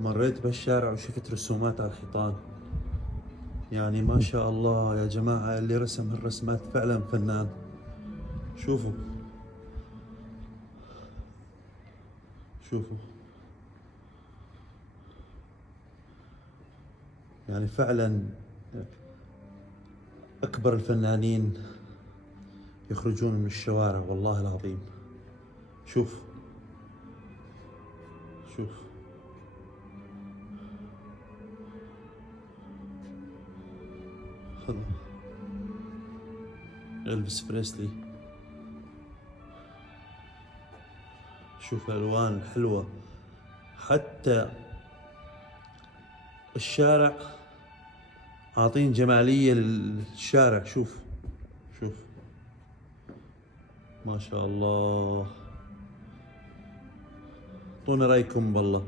مريت بالشارع وشفت رسومات على الحيطان. يعني ما شاء الله يا جماعة، اللي رسم هالرسمات فعلا فنان. شوفوا شوفوا، يعني فعلا أكبر الفنانين يخرجون من الشوارع والله العظيم. شوف شوف، إلفيس بريسلي. شوف الألوان الحلوة، حتى الشارع عاطين جمالية للشارع. شوف شوف، ما شاء الله. اعطونا رأيكم بالله.